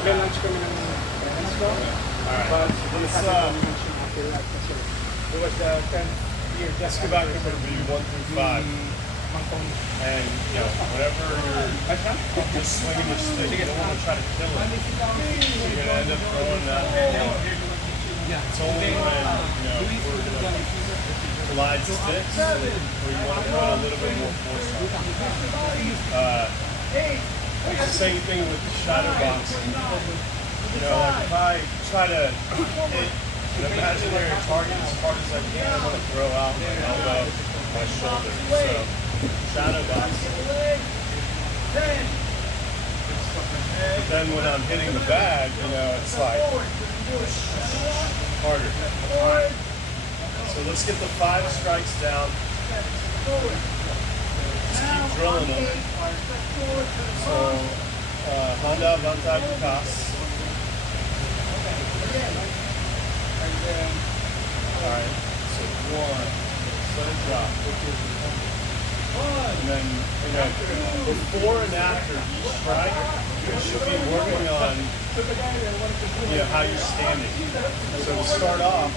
May lunch kami ng friends ko. But it was the 10th year. Let's go back over to view 1 through 5. And, you know, whenever you're just swinging your stick, you don't want to try to kill it. So you're going to end up throwing that handle. It's only when, you know, we're going to collide sticks where you want to put a little bit more force on it. It's the same thing with shadow boxing. You know, like if I try to hit an imaginary target as hard as I can, I want to throw out my elbow, my shoulder. So, shadow boxing. But then when I'm hitting the bag, you know, it's like harder. So let's get the 5 strikes down. Just keep drilling them. So, Honda, Vantai, Bukas. Alright, so 1, let it drop. And then, you know, before and after each strike, you should be working on, you know, how you're standing. So to start off,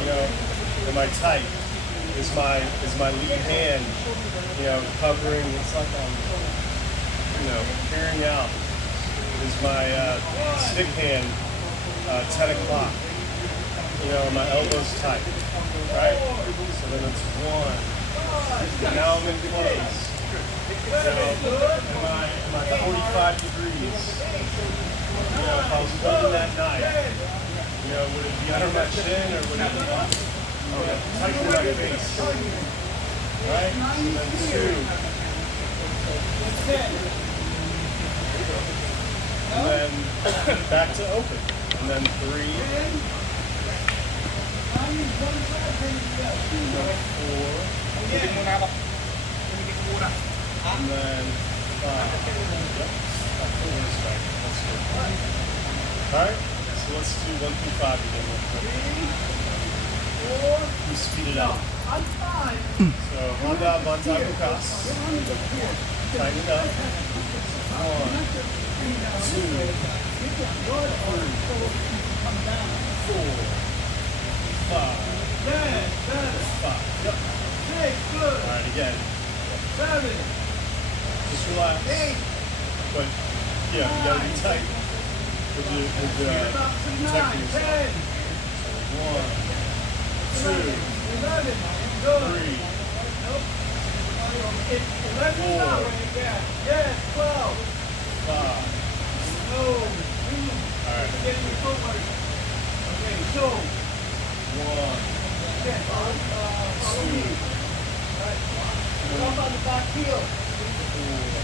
you know, am I tight? Is my lead hand, you know, covering? It's like I'm, you know, carrying out. Is my stick hand 10 o'clock? You know, my elbows tight, right? So then it's 1. Now I'm in place. So am I 45 degrees? You know, if I was holding that knife, you know, would it be under my chin or would it be tight to my face? Right? So then 2. And then back to open. And then 3. And then 4. And then 5. That's good. Alright, so let's do 1 through 5 again real quick. We speed it up. So Honda, Vantai, Bukas. Tighten it up. 1, 2, 3, 4, 5. 5. Yep. Alright, again. 7. Just relax. 8. But yeah, you gotta be tight with protecting yourself. So 1, 2, 3, 4, 5. Alright. 1, 2. Push off on the back heel.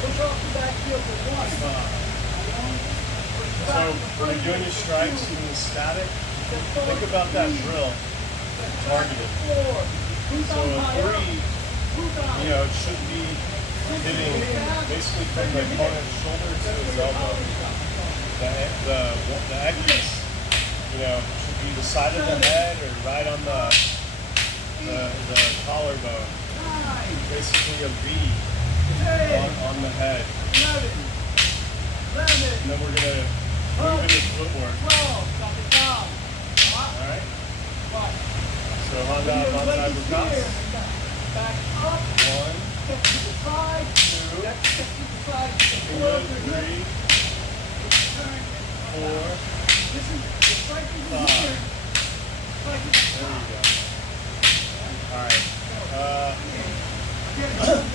Push off the back heel for 1. So when you're doing your strikes, doing the static, think about that drill. Targeted. So a 3, you know, it should be hitting basically from the opponent's shoulder to his elbow. The edges, you know, should be the side of the head or right on the collarbone. Basically a V on the head. And then we're going to move into footwork. Alright? So Honda, Vantai, Bukas. 1, 2, 3, 4, 5. There you go. Alright.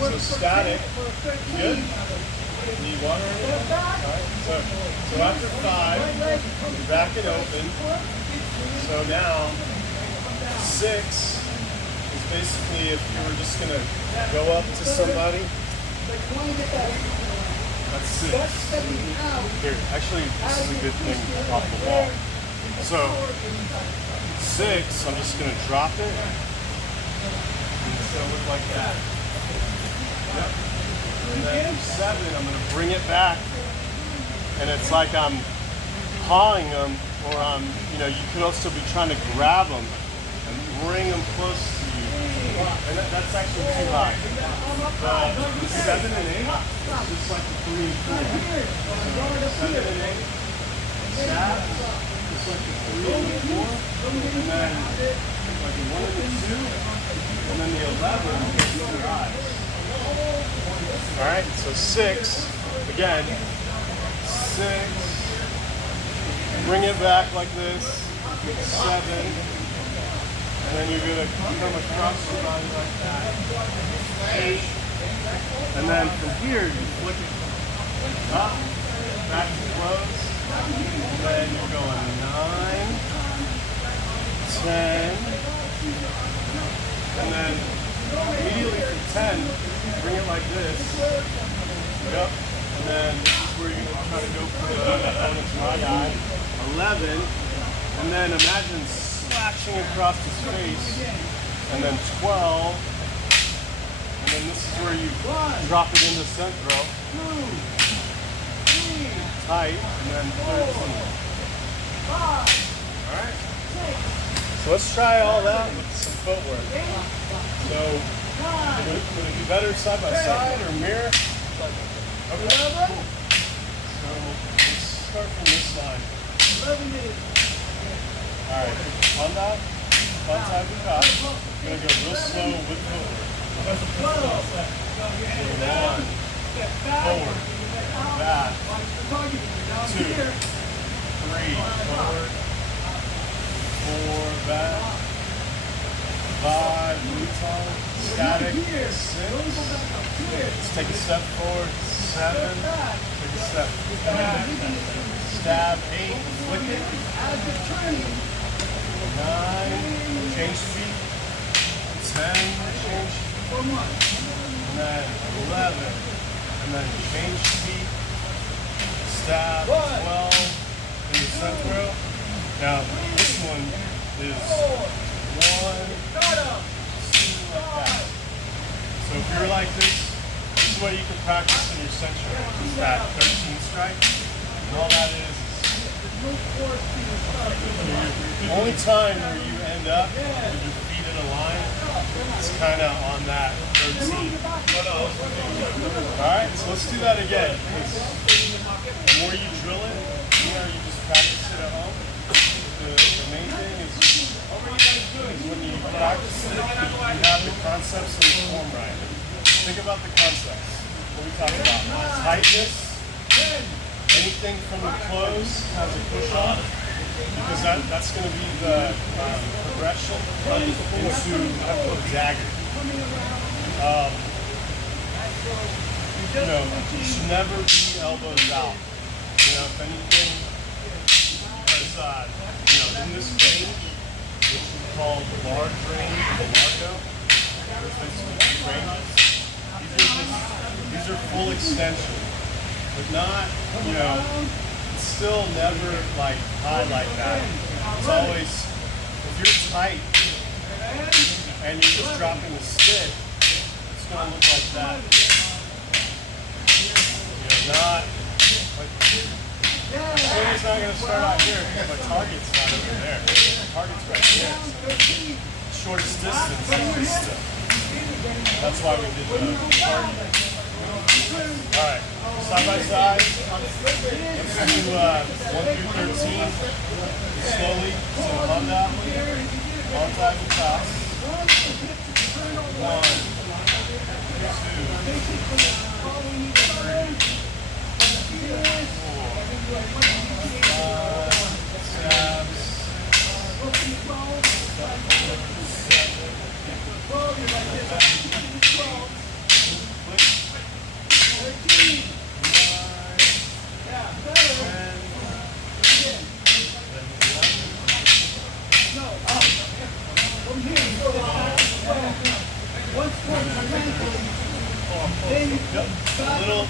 So static. Good? Need water? Alright. So after 5, you're back and open. So now 6 is basically if you were just going to go up to somebody. That's 6. Here, actually, this is a good thing off the wall. So 6, I'm just going to drop it. And it's going to look like that. And then 7, I'm going to bring it back. And it's like I'm pawing them, or you know, you could also be trying to grab them and bring them close to you. And that's actually too high. The 7 and 8 is just like the 3 and 4. So 7 and 8. and then like the 1 and the 2, and then the 11 is your eyes. All right, so 6, again, 6, bring it back like this, 7, and then you're gonna come across your body like that, 8, and then from here you flick it up, back to close, and then you're going 9, 10, and then immediately from 10, bring it like this. Yep. And then this is where you try to go for the opponent's right eye. 11. And then imagine slashing across his face. And then 12. And then this is where you drop it into central. Tight. And then 13. Alright. So let's try all that with some footwork. So, would it be better side by side or mirror? Okay, cool. So, let's start from this side. Alright, on that, on side of the top, I'm going to go real slow with footwork. So 1, forward, back, 2, 3, forward, 4, back, 5, neutral, static, 6, let's take a step forward, 7, take a step back, stab, 8, flick it, 9, change feet, 10, change, and then 11, and then change feet, stab, 12, in the front row. Now, this one is 1, 2, like that. So if you're like this is what you can practice in your century. It's that 13 strike. And all that is the only time where you end up with your feet in a line is kind of on that 13. Alright, so let's do that again. The more you drill it, the more you just practice it at home. The main thing is when you practice it, you have the concepts and the form right. Think about the concepts. What we talked about. Tightness. Anything from the close has a push off. Because that's going to be the progression into a dagger. You should never be elbows out. If anything, because in this range, which is called the large range and the Marco, there's basically 2 ranges. These are full extension, but not, it's still never like high like that. It's always, if you're tight and you're just dropping the stick, it's going to look like that. Not like, it's not going to start out here because my target's not over there. My target's right here. So shortest distance is this stuff. That's why we did the target. Alright, side by side. Let's do 1 through 13. Slowly. So on that one. On side to top. 1, 2, 3. 5, stabs, 10.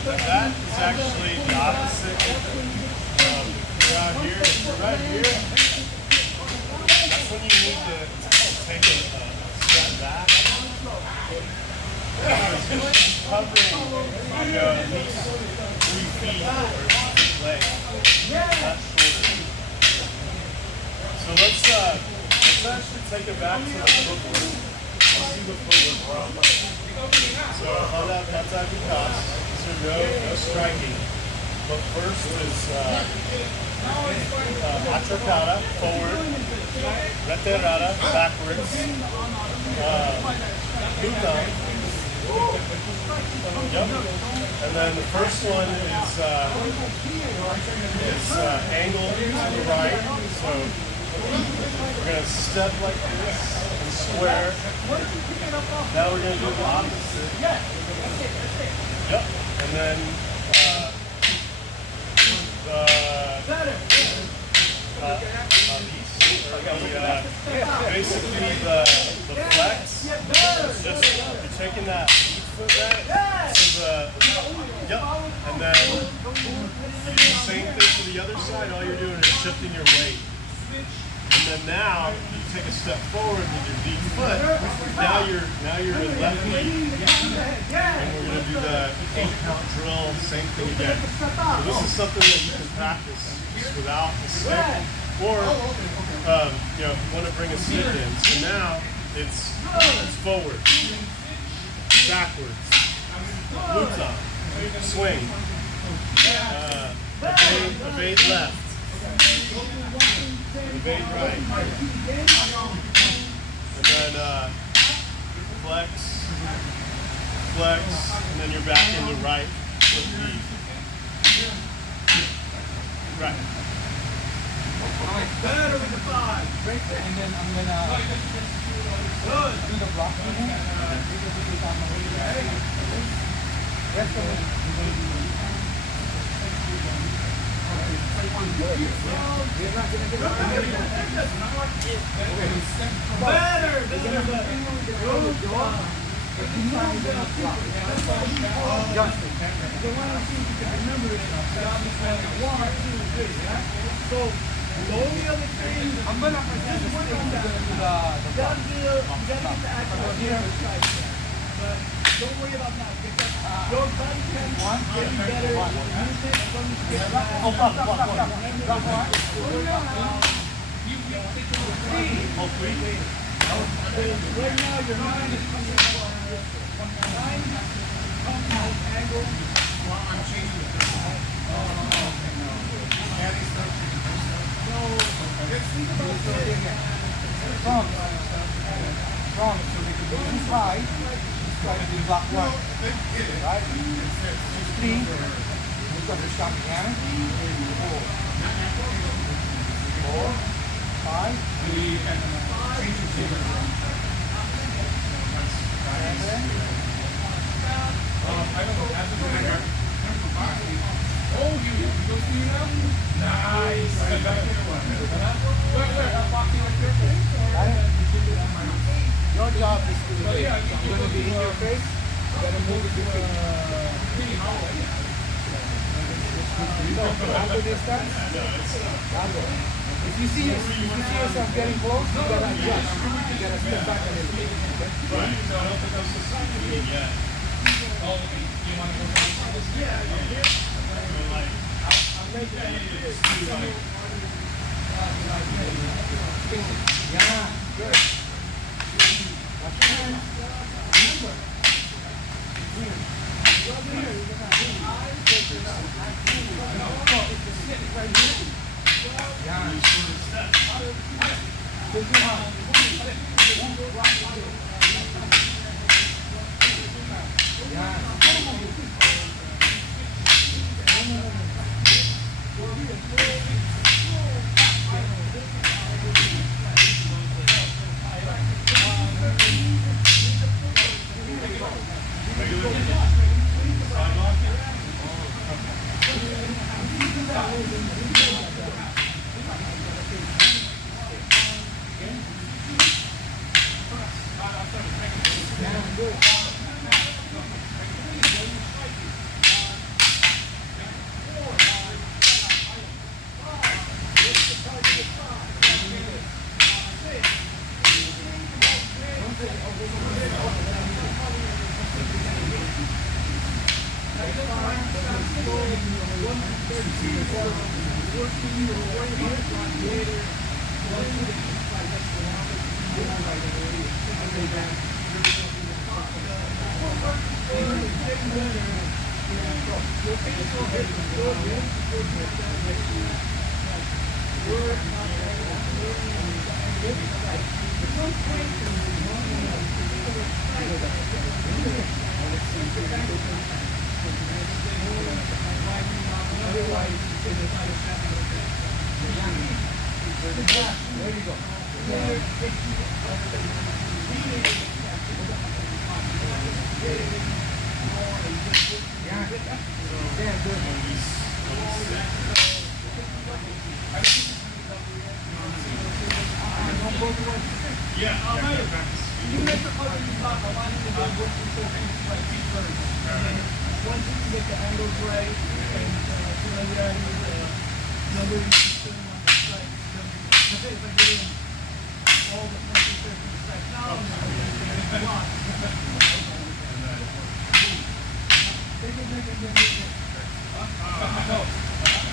That is actually the opposite around here. Right here, that's when you need to take a step back. Because covering, at least 3 feet or 6 legs. That's shorter. So let's actually take it back to the footwork. Let's do the footwork. So how that's at the cost. So no striking. But first is atracata, forward, retirada, backwards, puta. Yep. And then the first one is angle to the right. So we're gonna step like this and square. Now we're gonna do the opposite. Yep. And then basically the flex. Just you're taking that each foot back. So yep. And then you do the same thing to the other side. All you're doing is shifting your weight. And then now you take a step forward with your deep foot. Now you're in left knee. And we're gonna do the 8-count drill, same thing again. So this is something that you can practice just without a stick. Or you know, if you want to bring a stick in. So now it's forward, backwards, glutes on, swing, evade left, evade right, and then flex, and then you're back into right with the right. Better with the 5. Right there. And then I'm gonna do the block for him. Rest of it. You're not gonna get it. Better. Justin. The one I see you can remember it. 1, 2, 3. So the only other thing, I'm gonna present this one thing that you gotta get the actual here side. But don't worry about that. Your body can get better. Use it from right now your mind is coming from this mind comes from angle. I'm changing it. Let's think about Wrong. So we can do this side. Try to do block 1. Right? 3. We've got the stop again. 4. 5. 7. Oh, you go see now? Nice. Your job is to do it. I'm going to be in your face. You got to move it between. Angle distance. Angle. If you see yourself getting close, you got to adjust. You got to step back a little bit. Right. So I don't think that's the side yet. Oh, you want to go to this? Yeah. Yeah, good. There you go. Yeah. Damn good. Yeah. You make the color you talk, I want you to go work with like feet first. Once you get the angles right, and numbering system on the site, that's it, if I get in all the functions there from the site. Now,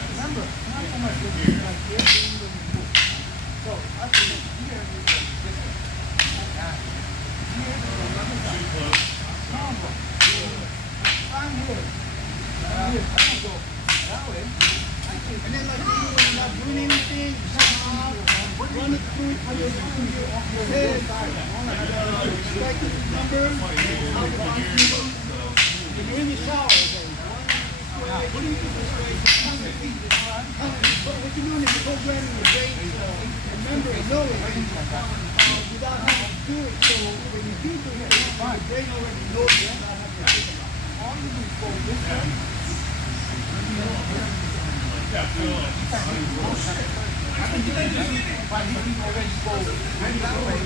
remember, not so much like here, so I think here is this one. Too close. I'm here. I don't go that way. And then like when you're not doing anything, you stop, run it through your head, strike the number, when you're in the shower, what do you do for straight? What you're doing is you're programming your brain to remember and know it without having to do it. So when you do it, your brain already knows it. All you do is go this way. Yeah, feel it. I think you can just but he already go that way.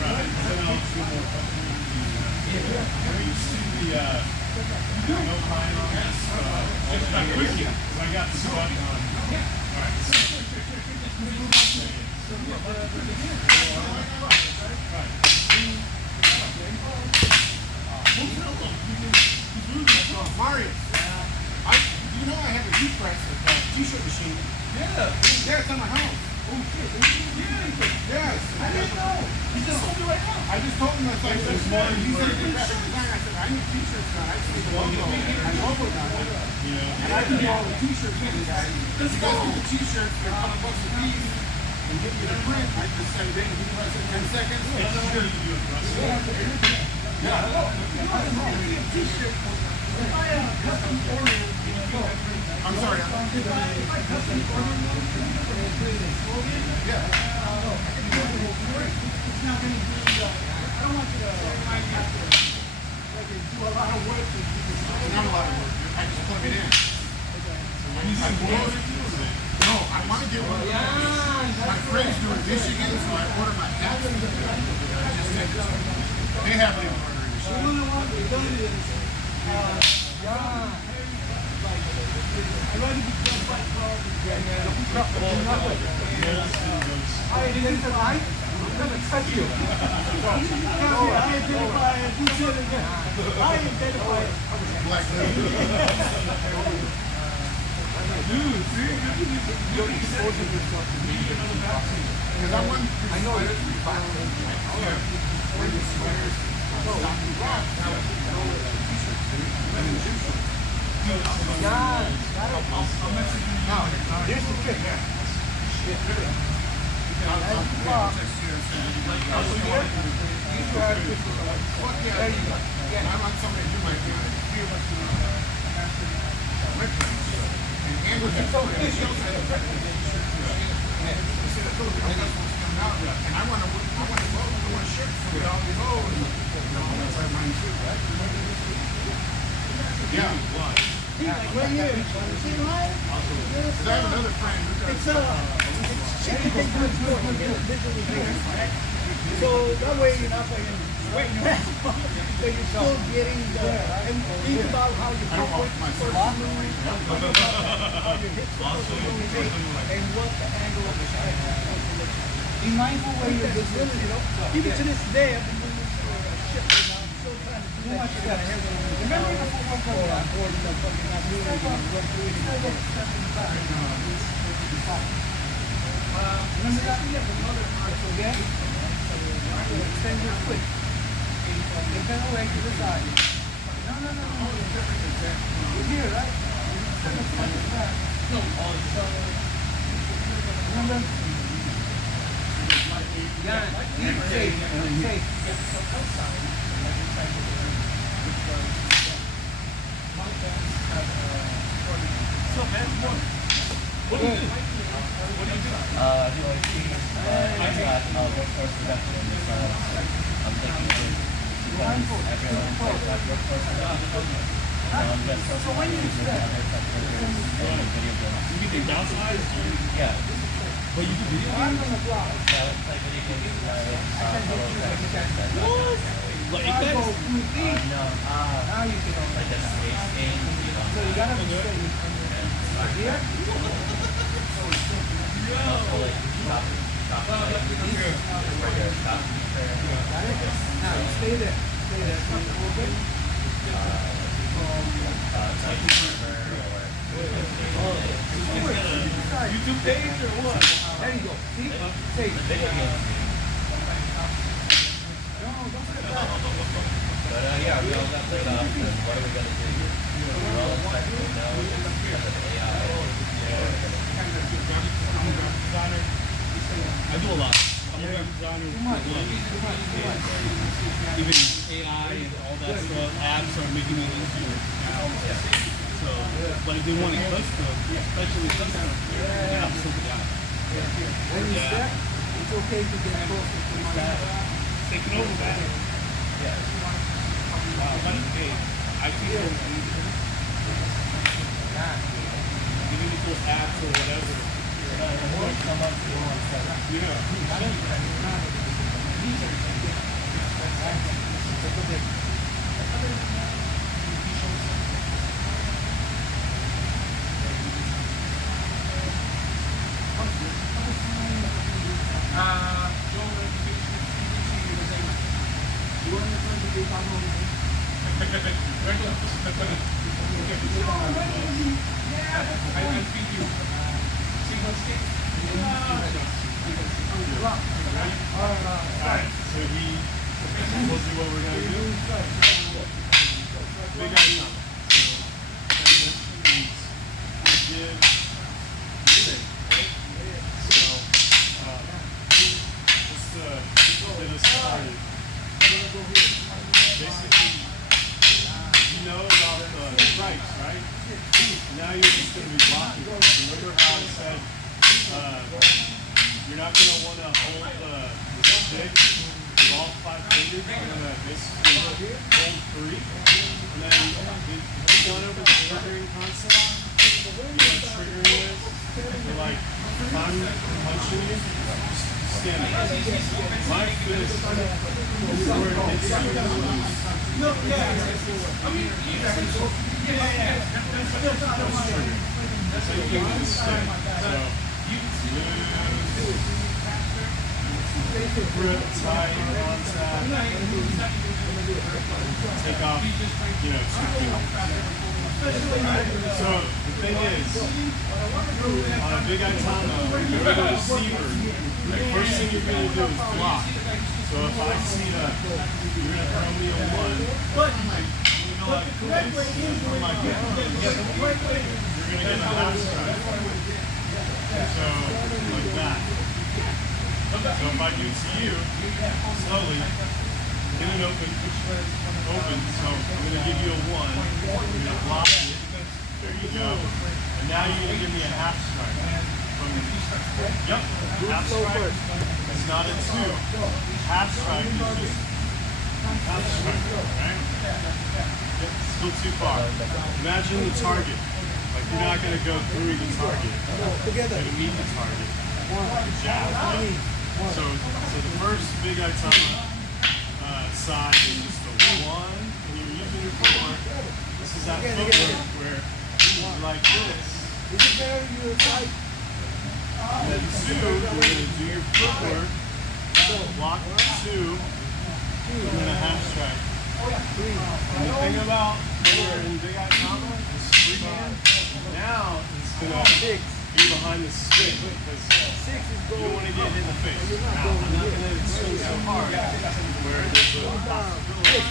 Right. So now two more. When you see the no line on this, just a quickie, because I got the spot on. All right. Mario, you know I have a deep press t-shirt machine. Yeah. Yeah, it's at my house. Oh shit. Yes. I didn't know. You just told me right now. I just told him that's like this morning. He said graphic design. I said I need t-shirts now. I just need the logo and logo now. And I can do all the t-shirts for you guys. You guys get the t-shirts for $100 a piece and give me the print. I just say they can do press in 10 seconds. Yeah. T-shirt. I'm sorry. Do a lot of work. It's not a lot of work. I just plug it in. No, I want to get one. My friends do in Michigan, so I order my hats. I just take it. They have the embroidery One machine. of the ones we've done is, I'd rather be done by 12. I identify, I'm going to cut you. I identify and do shit again. I identify. Black lady. Dude, see? You're exposing yourself to me. Because I want I know it's relaxing. when the sweaters stop and rock. Yeah, here's the trick. There you go. I want somebody to do my thing. And Andrew had told me, and I want a shirt with all these O's. That's like mine too, right? Yeah. Right here. See mine? Because I have another friend. It's anything good visually here. So that way you're not playing sweating your ass off, but you're still getting the and think about how your footwork is supposed to move, how your hips are supposed to move, and what the angle of the shot is supposed to look like. Be mindful where your visibility, even to this day, I've been doing this for a shit right now. I'm still trying to do that shit in my head. Remember the footwork on I'm bored and I'm fucking not doing it. I'm run through it and remember that? Yeah, the mother marks again. Extend your foot. Get that away to the side. No. You're here, right? Extend the foot back. No. Remember? Yeah, safe. So, man, what do you do? What do you do? The OIC, I got workforce reduction, so I'm taking this because everyone says that workforce reduction. So I'm just focusing on other sectors and video games. You get downsized? Yeah. But you do video games? Yeah, let's play video games like Hello Fresh. Like Apex? No, like a space game, you know. So you gotta be safe. Here? Also like shop like regular shop feature. Got it? Now, stay there. Stay there. Open. Like server or YouTube page or what? There you go. See? Safe. video games. No, don't step back. But yeah, we all got laid off, and what are we gonna do? We're all expecting to know because of AI. I'm a graphic designer. I do a lot. I'm a graphic designer. Even AI and all that stuff, apps are making it easier now. So, but if they want to custom, especially custom, they have to simple down. When you step, it's okay to get closer to my Taking over, man. Yeah. Hey, I teach them giving you those apps or whatever. Alright, so we'll see what we're gonna do. Big idea. Just to get us started. Basically, you know about the stripes, right? Now you're just going to be blocking. Remember how I said you're not going to want to hold the stick with all 5 fingers. You're going to basically hold 3. And then you've gone over the triggering concept. You know what triggering is? You're like, if I'm punching you, stand up. My fist is where it hits you. No, yeah. I mean, that's triggering. So you give me the stick. So loose, grip, tight, contact. Take off, 2 fingers. So the thing is, on a big Itama, if you're a receiver, the first thing you're going to do is block. So if I see that you're going to throw me a 1, but I'm going to go like this, from my grip, you're going to get a half strike. So like that. So if I do it to you, slowly, get it open. So I'm going to give you a 1. I'm going to block it. There you go. And now you're going to give me a half strike. Yep. Half strike. It's not a 2. Half strike is just half strike. Right? Yep. Still too far. Imagine the target. Like you're not going to go through the target. You're going to meet the target. Like a jab. Right? So the first big Itama side is just a 1, and you're using your footwork. This is that footwork where you're like this. Is it better you fight? And then 2, you're going to do your footwork, block 2, and then a half strike. And the thing about when you're in big Itama is freehand. Now it's going to be behind the stick because you don't want to get hit in the face. Now, I'm not going to swing so hard where there's a possibility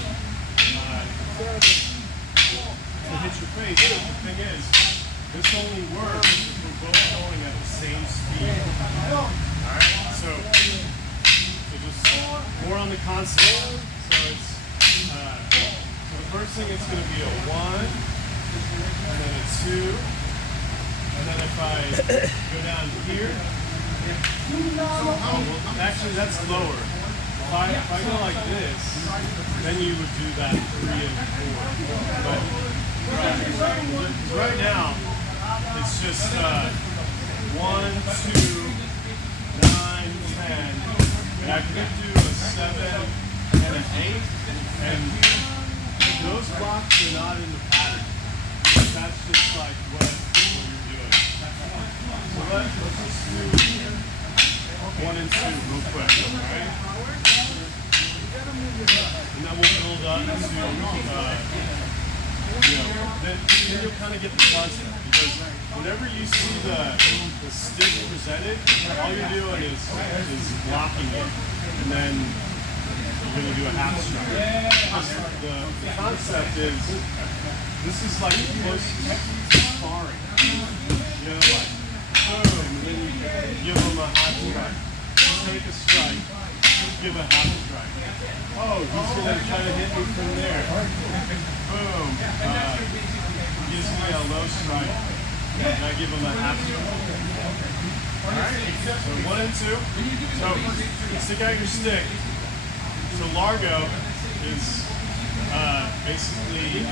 to hit your face. But the thing is, this only works if we're both going at the same speed. Alright, so just more on the concept. So it's so the first thing it's going to be a 1, and then a 2, and then if I go down here, oh, well, actually that's lower. If I go like this, then you would do that 3 and 4. But right now, it's just 1, 2, 9, 10, and I could do a 7 and an 8, and those blocks are not in the pattern. That's just like what you're doing. So let's just do 1 and 2 real quick, alright? And then we'll build up to, then you'll kind of get the concept, because whenever you see the stick presented, all you're doing is blocking it, and then you're going to do a half strike. The concept is, this is like close sparring. You know, like, boom, and then you give them a half strike. Take a strike, give a half strike. Oh, he's going to try to hit me from there. Boom. Gives me a low strike, and I give him a half strike. Alright, so 1 and 2. So, stick out your stick. So Largo is basically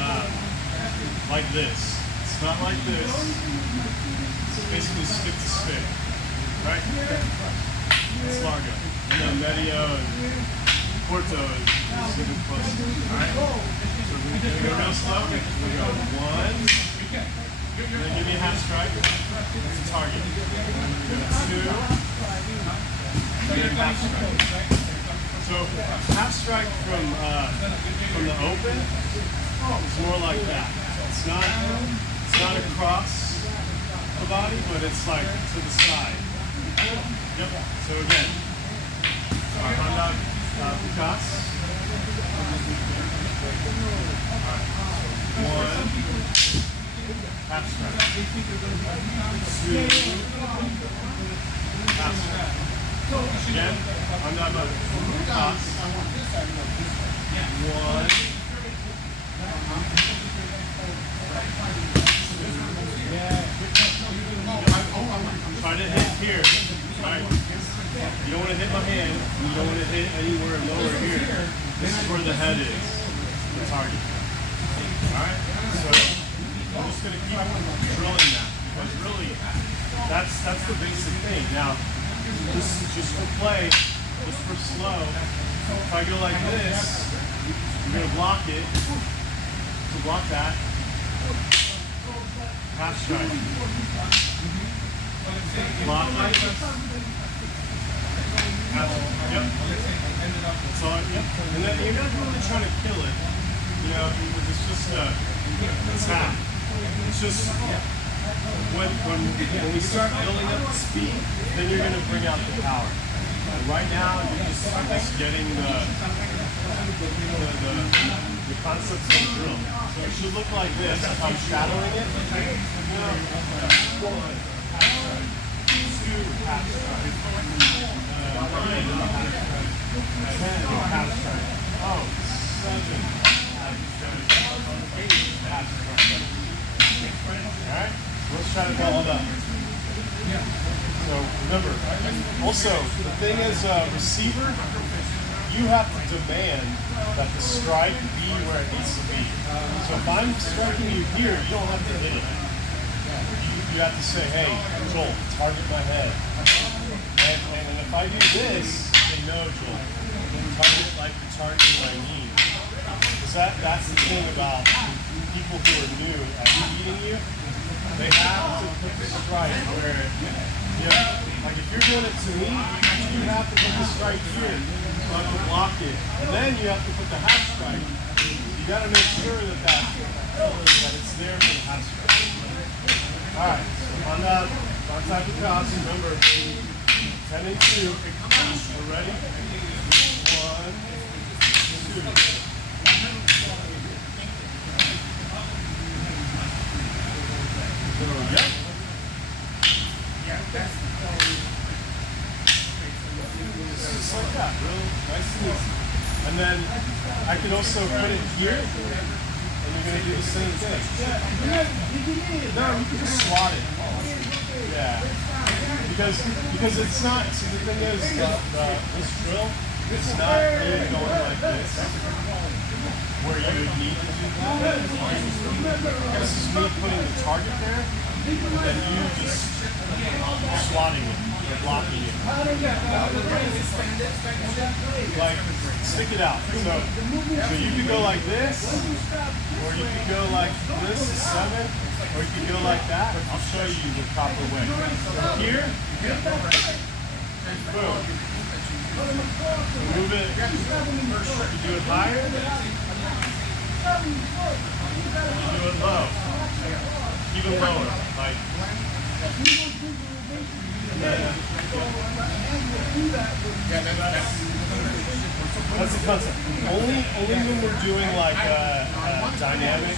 like this. It's not like this. It's basically stick to stick. Right? It's Largo. And then Medio and Porto is super close. Alright? So we're going to go real slow. We go 1. And then give me a half strike. It's a target. We go 2. And then half strike. So half strike from the open is more like that. It's not across the body, but it's like to the side. Yep. So again, our Honda Picasso. Alright. 1 half strike. 2 half strike. Again, I'm not about toss. 1. Try to hit here. Right. You don't want to hit my hand. You don't want to hit anywhere lower here. This is where the head is, the target. Alright? So I'm just going to keep drilling that, because really that's the basic thing. Now, this is just for play, just for slow. If I go like this, you're going to block it. So block that. Half strike. Block it. Half strike. Yep. That's all. Yep. And then you're not really trying to kill it. You know, it's just it's half. It's just when we start building up the speed, then you're going to bring out the power. Right now, you're just getting the concepts of the drill. So it should look like this. If I'm shadowing it, 1, 2, half strike. 3, half strike. 10, half strike. Oh, 7, half strike. Alright? Let's try to build it up. So remember, also, the thing as a receiver, you have to demand that the strike be where it needs to be. So if I'm striking you here, you don't have to hit it. You have to say, hey, Joel, target my head. And if I do this, they know, Joel, target like you're targeting my knee. Because that's the thing about people who are new at beating you. They have to put the strike where, like if you're doing it to me, you have to put the strike here so I can block it. And then you have to put the half strike. You got to make sure that it's there for the half strike. Alright, so on that type of toss, remember, 10 and 2. We're ready? 1, 2. Yep. Yeah, that's just like that, real nice and easy. And then I can also put it here, and you're gonna do the same thing. No, you can just swat it. Yeah. Because it's not. See, the thing is, this drill, it's not really going like this, where you would need to do that. This is me putting the target there, and then you just swatting it or blocking it. Like, stick it out. So you could go like this, or you could go like this, 7, or you could go like that. I'll show you the proper way. From here, boom. Move it. You do it higher. You do it low. Even lower. Like. That's the concept. Only when we're doing like a dynamic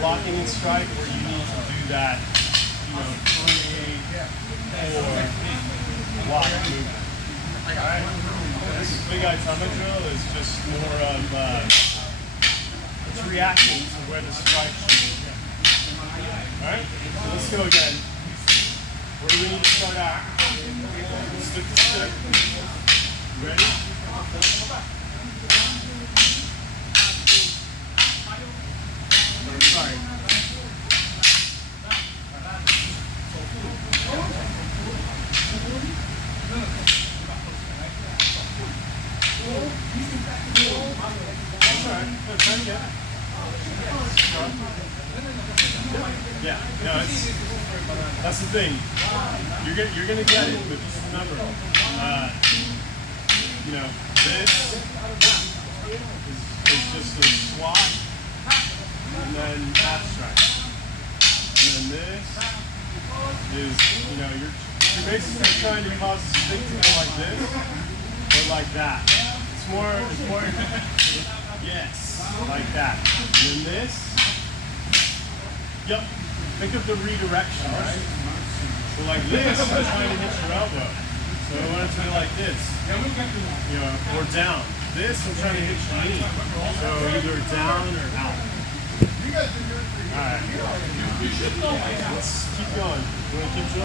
blocking and strike where you need to do that, 3, 4 block movement. Alright? This big atomic drill is just more of it's reacting to where the strike should be. Alright? So let's go again. Where do we need to start out? Stick to stick. Ready? Sorry. That's all right. No, try again. Yeah, no, that's the thing. You're gonna get it, but just remember, this is just a swat, and then half strike, and then this is, you're basically trying to cause the stick to go like this or like that. It's more, yes, like that. And then this. Yep. Think of the redirection, right? So like this, I'm trying to hit your elbow. So I want it to be like this. Or down. This, I'm trying to hit your knee. So either down or out. Alright. Let's keep going. You want to keep